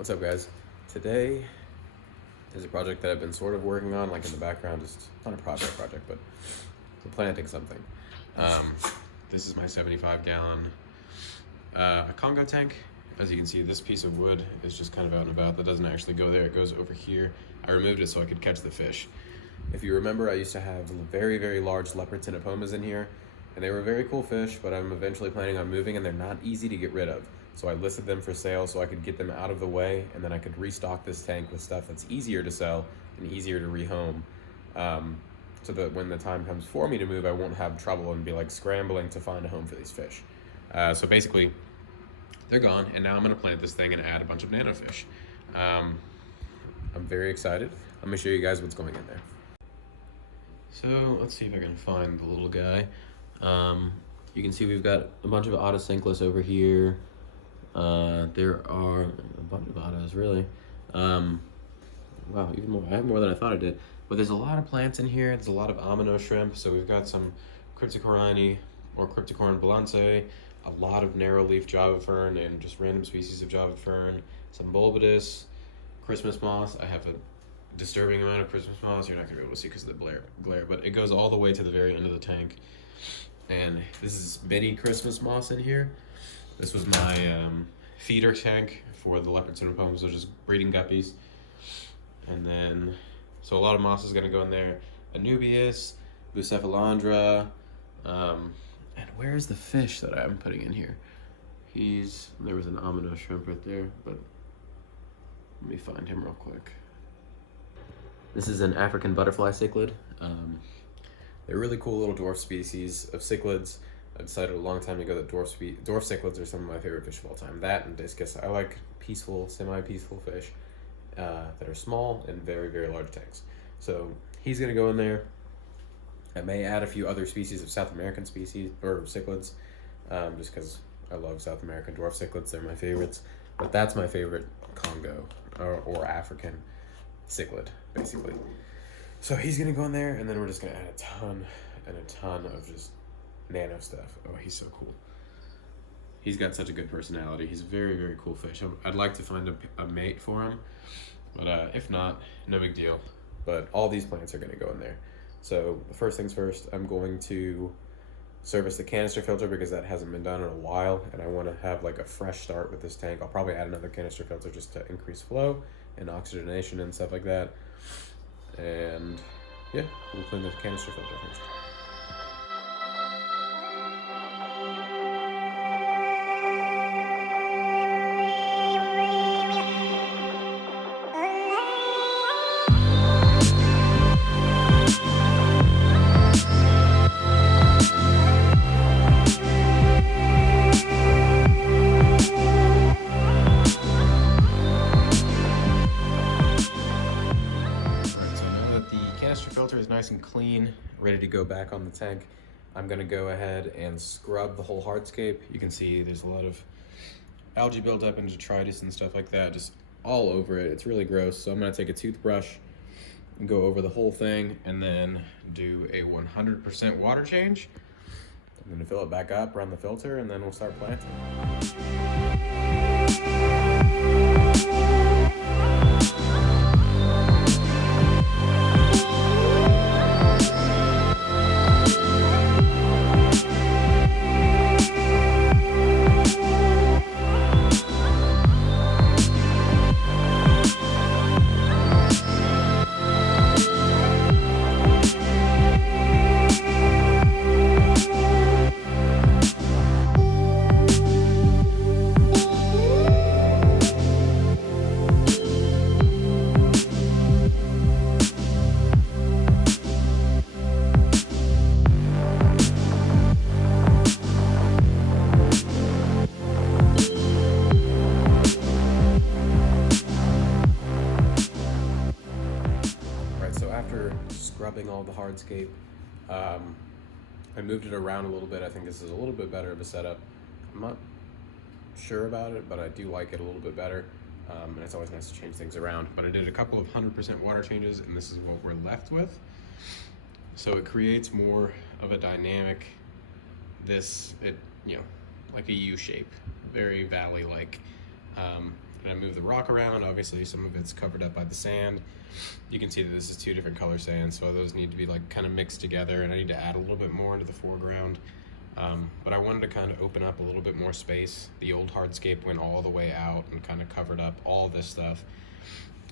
What's up, guys? Today is a project that I've been sort of working on, like in the background, just not a project, but we're planting something. Um, this is my 75-gallon Congo tank. As you can see, this piece of wood is just kind of out and about. That doesn't actually go there, it goes over here. I removed it so I could catch the fish. If you remember, I used to have very, very large leopard tinopomas in here, and they were very cool fish, but I'm eventually planning on moving, and they're not easy to get rid of. So I listed them for sale so I could get them out of the way, and then I could restock this tank with stuff that's easier to sell and easier to rehome, so that when the time comes for me to move, I won't have trouble and be like scrambling to find a home for these fish. So basically, they're gone, and now I'm going to plant this thing and add a bunch of nano fish. I'm very excited. Let me show you guys what's going in there. So let's see if I can find the little guy. You can see we've got a bunch of autosynclus over here. There are a bunch of autos, really. Wow, even more. I have more than I thought I did. But there's a lot of plants in here. There's a lot of amino shrimp. So we've got some Cryptocorini or Cryptocorin balance, a lot of narrow leaf Java fern and just random species of Java fern, some bulbidus, Christmas moss. I have a disturbing amount of Christmas moss. You're not gonna be able to see because of the glare, but it goes all the way to the very end of the tank. And this is mini Christmas moss in here. This was my feeder tank for the leopard tinopomas, which is breeding guppies. And then, so a lot of moss is gonna go in there. Anubias, Bucephalandra, and where's the fish that I'm putting in here? There was an amino shrimp right there, but let me find him real quick. This is an African butterfly cichlid. They're really cool little dwarf species of cichlids. I decided a long time ago that dwarf cichlids are some of my favorite fish of all time. That and discus. I like peaceful, semi-peaceful fish that are small and very, very large tanks. So he's gonna go in there. I may add a few other species of South American species or cichlids, just because I love South American dwarf cichlids. They're my favorites. But that's my favorite Congo or African cichlid, basically. So he's gonna go in there, and then we're just gonna add a ton of just nano stuff. Oh, he's so cool. He's got such a good personality. He's a very, very cool fish. I'd like to find a mate for him, but if not, no big deal. But all these plants are gonna go in there. So the first things first, I'm going to service the canister filter because that hasn't been done in a while, and I want to have like a fresh start with this tank. I'll probably add another canister filter just to increase flow and oxygenation and stuff like that. And yeah, we'll clean the canister filter first. Is nice and clean, ready to go back on the tank. I'm gonna go ahead and scrub the whole hardscape. You can see there's a lot of algae buildup and detritus and stuff like that, just all over it. It's really gross. So I'm gonna take a toothbrush and go over the whole thing and then do a 100% water change. I'm gonna fill it back up, run the filter, and then we'll start planting. Scrubbing all the hardscape, I moved it around a little bit. I think this is a little bit better of a setup. I'm not sure about it, but I do like it a little bit better, and it's always nice to change things around. But I did a couple of 100% water changes, and this is what we're left with. So it creates more of a dynamic, like a U shape, very valley-like. and I move the rock around. Obviously some of it's covered up by the sand. You can see that this is 2 different color sands, so those need to be like kind of mixed together, and I need to add a little bit more into the foreground. But I wanted to kind of open up a little bit more space. The old hardscape went all the way out and kind of covered up all this stuff.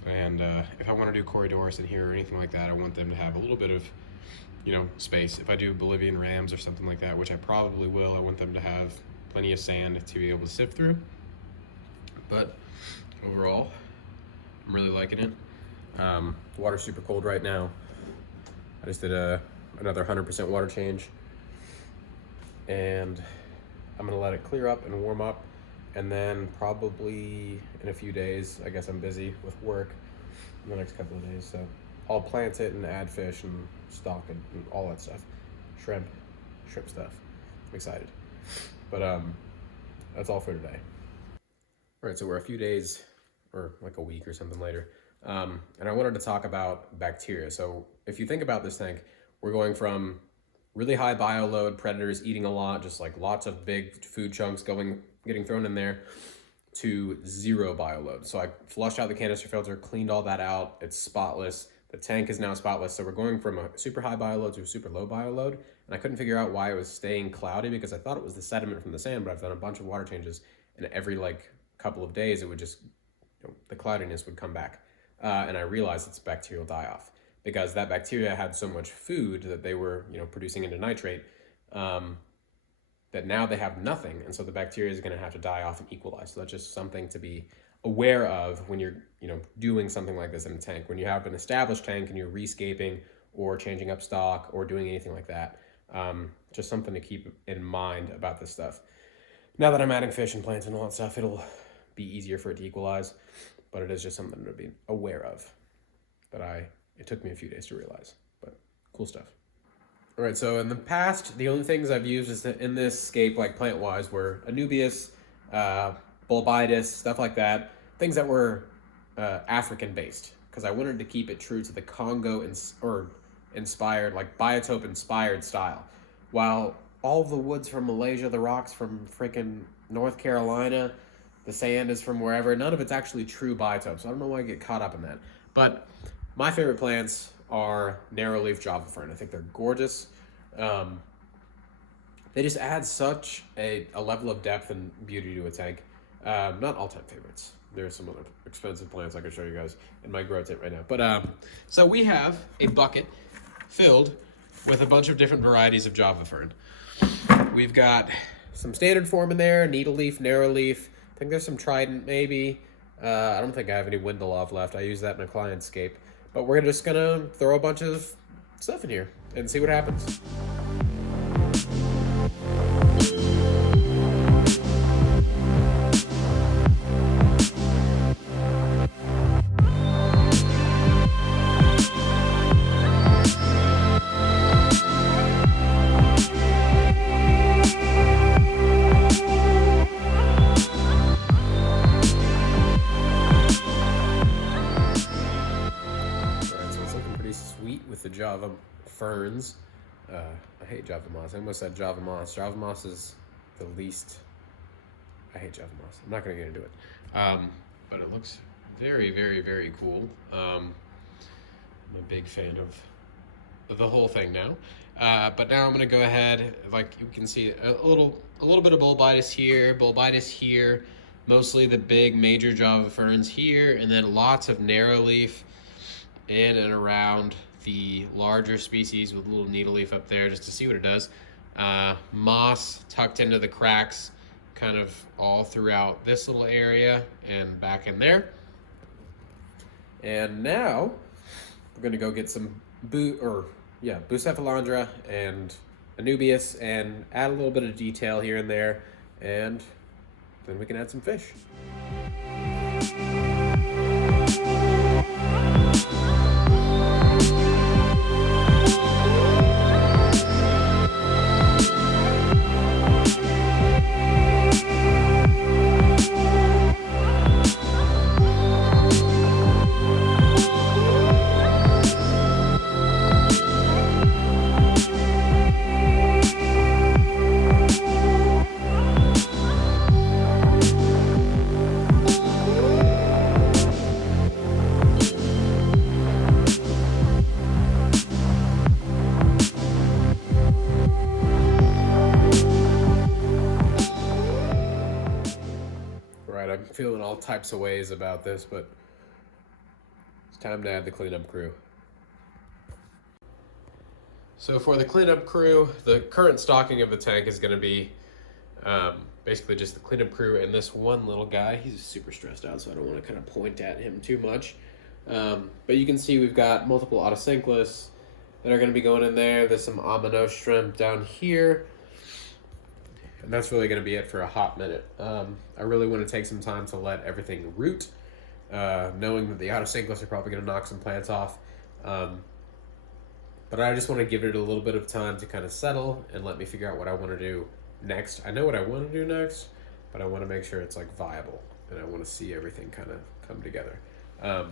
And if I want to do corridors in here or anything like that, I want them to have a little bit of, you know, space. If I do Bolivian rams or something like that, which I probably will, I want them to have plenty of sand to be able to sift through. But overall, I'm really liking it. The water's super cold right now. I just did another 100% water change, and I'm gonna let it clear up and warm up, and then probably in a few days, I guess I'm busy with work in the next couple of days, so I'll plant it and add fish and stock and all that stuff. Shrimp stuff. I'm excited. But that's all for today. All right, so we're a few days or like a week or something later. And I wanted to talk about bacteria. So if you think about this tank, we're going from really high bioload, predators eating a lot, just like lots of big food chunks getting thrown in there, to 0 bioload. So I flushed out the canister filter, cleaned all that out. It's spotless. The tank is now spotless. So we're going from a super high bioload to a super low bioload. And I couldn't figure out why it was staying cloudy, because I thought it was the sediment from the sand, but I've done a bunch of water changes, and every like couple of days it would just, you know, the cloudiness would come back. And I realized it's bacterial die-off, because that bacteria had so much food that they were, you know, producing into nitrate, that now they have nothing, and so the bacteria is going to have to die off and equalize. So that's just something to be aware of when you're, you know, doing something like this in a tank. When you have an established tank and you're rescaping or changing up stock or doing anything like that, just something to keep in mind about this stuff. Now that I'm adding fish and plants and all that stuff, it'll be easier for it to equalize. But it is just something to be aware of it took me a few days to realize, but cool stuff. All right, so in the past, the only things I've used in this scape, like plant-wise, were Anubias, Bulbitis, stuff like that, things that were African-based, because I wanted to keep it true to the Congo inspired, like biotope-inspired style. While all the wood's from Malaysia, the rocks from freaking North Carolina, the sand is from wherever. None of it's actually true biotope, so I don't know why I get caught up in that. But my favorite plants are narrow-leaf Java Fern. I think they're gorgeous. They just add such a level of depth and beauty to a tank. Not all-time favorites. There's some other expensive plants I could show you guys in my grow tent right now. But so we have a bucket filled with a bunch of different varieties of Java Fern. We've got some standard form in there, needle leaf, narrow leaf. I think there's some Trident maybe. I don't think I have any Windelov left. I use that in a client scape. But we're just gonna throw a bunch of stuff in here and see what happens. Java ferns. I hate Java moss. I almost said Java moss. Java moss is the least. I hate Java moss. I'm not going to get into it. But it looks very, very, very cool. I'm a big fan of the whole thing now. But now I'm going to go ahead, like you can see, a little bit of Bulbitis here, mostly the big major Java ferns here, and then lots of narrow leaf in and around the larger species with a little needle leaf up there just to see what it does. Moss tucked into the cracks kind of all throughout this little area and back in there. And now we're gonna go get some Bucephalandra and Anubias and add a little bit of detail here and there, and then we can add some fish. feeling all types of ways about this, but it's time to add the cleanup crew. So for the cleanup crew, the current stocking of the tank is going to be basically just the cleanup crew and this one little guy. He's super stressed out, so I don't want to kind of point at him too much. But you can see we've got multiple autosynclists that are going to be going in there. There's some amino shrimp down here. And that's really going to be it for a hot minute. I really want to take some time to let everything root, knowing that the autosynclists are probably going to knock some plants off. But I just want to give it a little bit of time to kind of settle and let me figure out what I want to do next. I know what I want to do next, but I want to make sure it's like viable, and I want to see everything kind of come together. But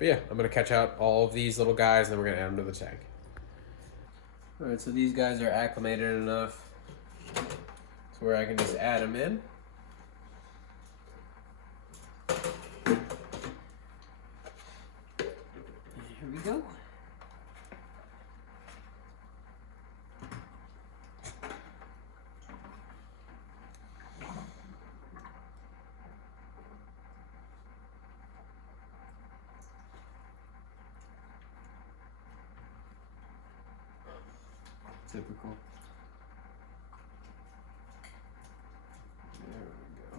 yeah, I'm going to catch out all of these little guys, and then we're going to add them to the tank. All right, so these guys are acclimated enough to where I can just add them in. Here we go. Typical. There we go.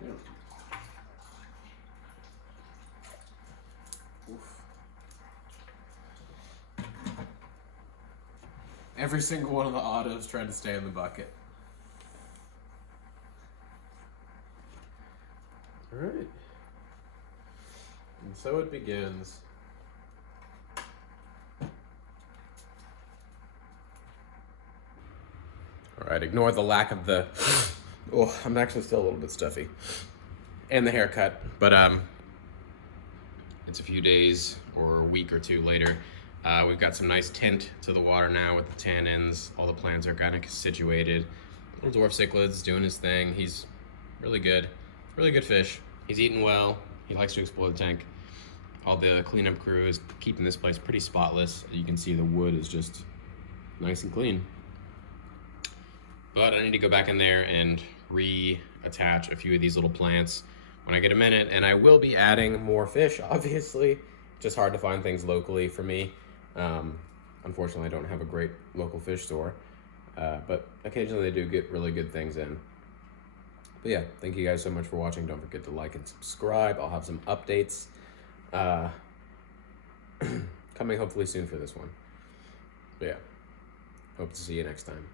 Yep. Oof. Every single one of the autos tried to stay in the bucket. All right, and so it begins. All right, ignore the lack of the, oh, I'm actually still a little bit stuffy, and the haircut, but it's a few days or a week or two later. We've got some nice tint to the water now with the tannins. All the plants are kind of situated. Little dwarf cichlid's doing his thing. He's really good. Really good fish. He's eating well. He likes to explore the tank. All the cleanup crew is keeping this place pretty spotless. You can see the wood is just nice and clean. But I need to go back in there and reattach a few of these little plants when I get a minute. And I will be adding more fish, obviously. Just hard to find things locally for me. Unfortunately, I don't have a great local fish store. But occasionally they do get really good things in. But yeah, thank you guys so much for watching. Don't forget to like and subscribe. I'll have some updates coming hopefully soon for this one. But yeah, hope to see you next time.